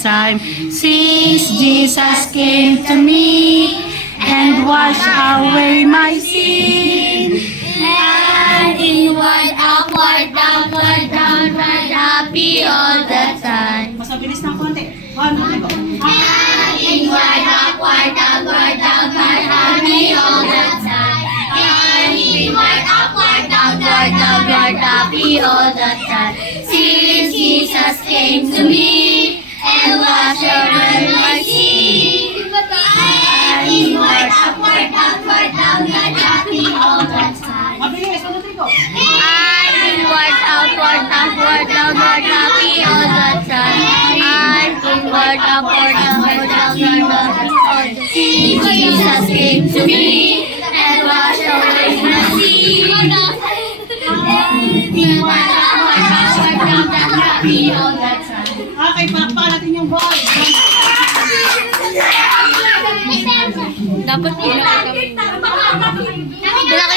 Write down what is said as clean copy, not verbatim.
time. Since Jesus came to me and washed away my sin. And inward, upward, downward, downward, happy all the time. Mas mabilis ng konti. 1, 2, 3, go. And inward, upward, downward, downward, happy all the time. And inward, upward, downward, downward, happy all the time. Since Jesus came to me and washed away my sin. And inward, upward, downward, downward, happy all the time. Mabilis, 1, 2, 3, go. And inward, outward, upward, downward, happy all the time. And inward, upward, downward, downward, downward. Jesus came to me and washed away my sin. Inward, upward, downward, downward, happy all the time. Okay, palakpakan natin yung boys. Dapat